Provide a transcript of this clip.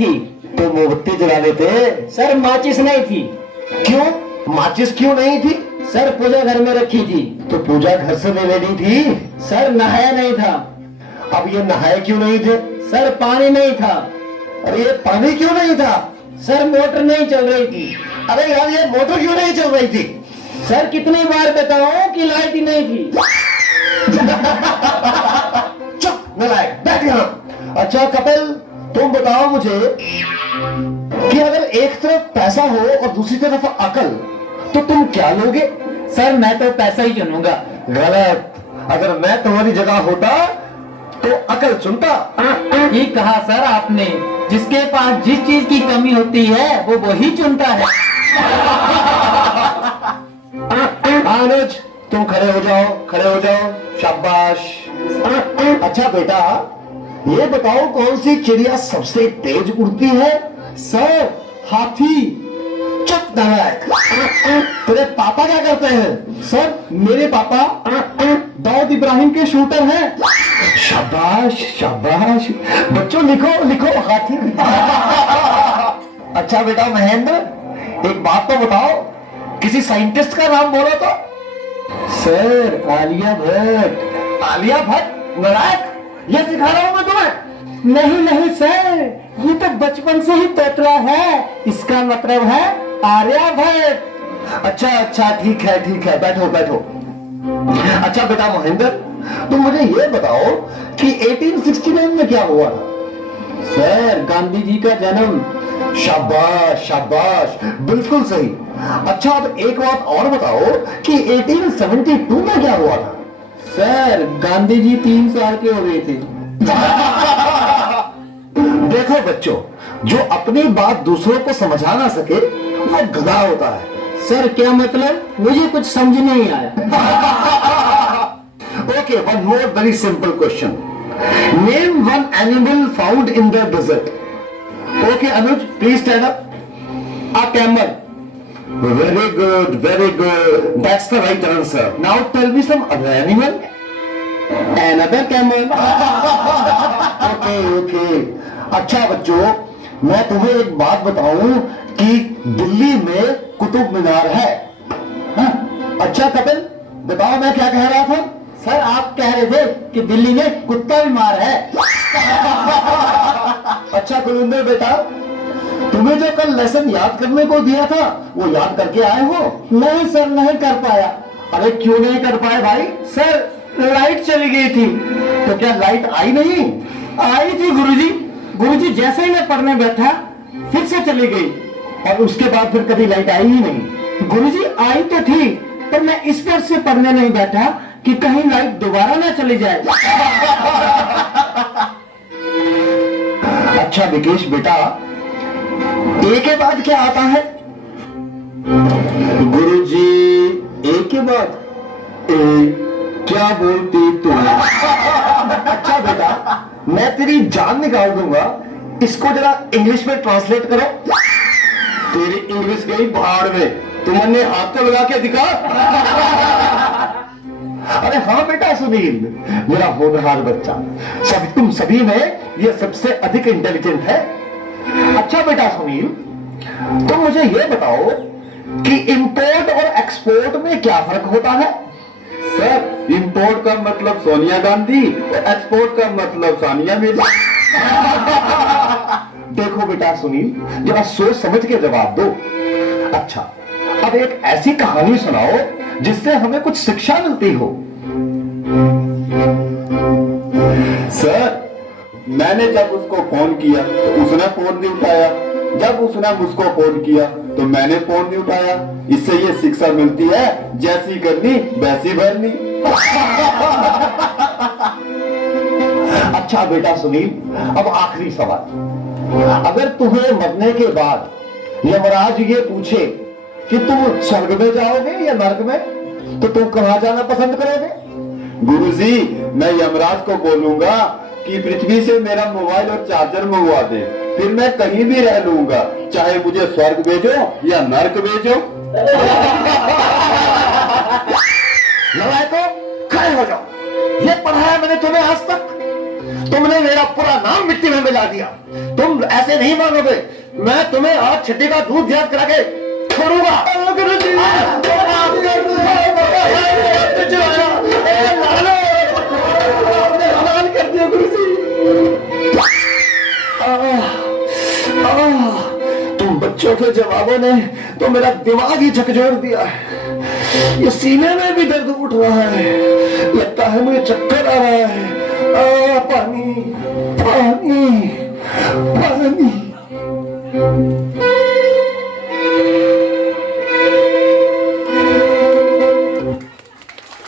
थी तो मोमबत्ती जला देते। सर, माचिस नहीं थी। क्यों? माचिस क्यों नहीं थी? सर, पूजा घर में रखी थी। तो पूजा घर से ले लेनी थी। सर, नहाया नहीं था। अब ये नहाए क्यों नहीं थे? सर, पानी नहीं था। अरे ये पानी क्यों नहीं था? सर, मोटर नहीं चल रही थी। अरे यार ये मोटर क्यों नहीं चल रही थी? सर, कितनी बार बताऊं कि लाइट ही नहीं थी। चुप नालायक, बैठ यहाँ। अच्छा कपिल, तुम बताओ मुझे कि अगर एक तरफ पैसा हो और दूसरी तरफ अकल, तो तुम क्या लोगे? सर, मैं तो पैसा ही चुनूंगा। गलत। अगर मैं तुम्हारी जगह होता तो अकल चुनता। ये कहा सर आपने, जिसके पास जिस चीज की कमी होती है वो वही चुनता है। अनुज, तुम खड़े हो जाओ, खड़े हो जाओ, शाबाश। अच्छा बेटा, ये बताओ कौन सी चिड़िया सबसे तेज उड़ती है? सर, हाथी। चुप नालायक। तेरे पापा क्या करते हैं? सर, मेरे पापा दाऊद इब्राहिम के शूटर हैं। शाबाश शाबाश। बच्चों लिखो लिखो, हाथी। अच्छा बेटा महेंद्र, एक बात तो बताओ, किसी साइंटिस्ट का नाम बोलो तो। सर, आलिया भट्ट। आलिया भट्ट? नालायक, ये सिखा रहा हूं मैं तुम्हें। नहीं नहीं सर, ये तो बचपन से ही तोतला है। इसका मतलब है आर्यभट्ट। अच्छा अच्छा, ठीक है, बैठो बैठो। अच्छा बेटा महेंद्र, तुम मुझे ये बताओ कि 1869 में क्या हुआ था? सर, गांधी जी का जन्म। शाबाश शाबाश, बिल्कुल सही। अच्छा अब एक बात और बताओ कि 1872 में क्या हुआ था? सर, गांधी जी 3 साल के हो गए थे। देखो बच्चों, जो अपनी बात दूसरों को समझा ना सके वो गधा होता है। सर, क्या मतलब? मुझे कुछ समझ नहीं आया। Okay, one more very simple question. Name one animal found in the desert. Okay, Anuj, please stand up. A camel. Very good, very good. That's the right answer. Now tell me some other animal. Another camel. Okay, okay. अच्छा बच्चों, मैं तुम्हें एक बात बताऊं कि दिल्ली में कुतुब मीनार है। हाँ? अच्छा कपिल, बताओ मैं क्या कह रहा था? सर, आप कह रहे थे कि दिल्ली में कुत्ता बीमार है। अच्छा कुलविंदर बेटा, तुम्हें जो कल लेसन याद करने को दिया था वो याद करके आए हो? नहीं सर, नहीं कर पाया। अरे क्यों नहीं कर पाए भाई? सर, लाइट चली गई थी। तो क्या लाइट आई नहीं? आई थी गुरुजी। गुरुजी, जैसे ही मैं पढ़ने बैठा फिर से चली गई। और उसके बाद फिर कभी लाइट आई ही नहीं? गुरुजी, आई तो थी, पर मैं इस पर से पढ़ने नहीं बैठा कि कहीं लाइट दोबारा ना चली जाए। अच्छा विकेश बेटा, ए के बाद क्या आता है? गुरुजी, ए के बाद ए, क्या बोलती तू? अच्छा बेटा, मैं तेरी जान निकाल दूंगा, इसको जरा इंग्लिश में ट्रांसलेट करो। तेरी इंग्लिश गई भाड़ में, तुमने हाथ तो लगा के दिखा। अरे हाँ बेटा सुनील, मेरा होनहार बच्चा, तुम सभी में ये सबसे अधिक इंटेलिजेंट है। अच्छा बेटा सुनील, तुम मुझे ये बताओ कि इंपोर्ट और एक्सपोर्ट में क्या फर्क होता है? सर, इंपोर्ट का मतलब सोनिया गांधी और एक्सपोर्ट का मतलब सानिया मिर्जा। देखो बेटा सुनील, जरा सोच समझ के जवाब दो। अच्छा, अब एक ऐसी कहानी सुनाओ जिससे हमें कुछ शिक्षा मिलती हो। सर, मैंने जब उसको फोन किया तो उसने फोन नहीं उठाया, जब उसने मुझको फोन किया तो मैंने फोन नहीं उठाया। इससे ये शिक्षा मिलती है, जैसी करनी वैसी भरनी। अच्छा बेटा सुनील, अब आखिरी सवाल, अगर तुम्हें मरने के बाद यमराज ये पूछे कि तुम स्वर्ग में जाओगे या नरक में, तो तुम कहां जाना पसंद करोगे? गुरुजी, मैं यमराज को बोलूंगा कि पृथ्वी से मेरा मोबाइल और चार्जर मंगवा दे, फिर मैं कहीं भी रह लूंगा, चाहे मुझे स्वर्ग भेजो या नरक भेजो। लड़ाई को खड़े हो जाओ। ये पढ़ाया मैंने तुम्हें आज तक। तुमने मेरा पूरा नाम मिट्टी में मिला दिया। तुम ऐसे नहीं मानोगे, मैं तुम्हें आज छठी का दूध याद करा के छोड़ूंगा। कर दिया गुरु जी। तुम बच्चों के जवाबों ने तो मेरा दिमाग ही झकझोर दिया है। ये सीने में भी दर्द उठ रहा है, लगता है मुझे चक्कर आ रहा है। पानी पानी।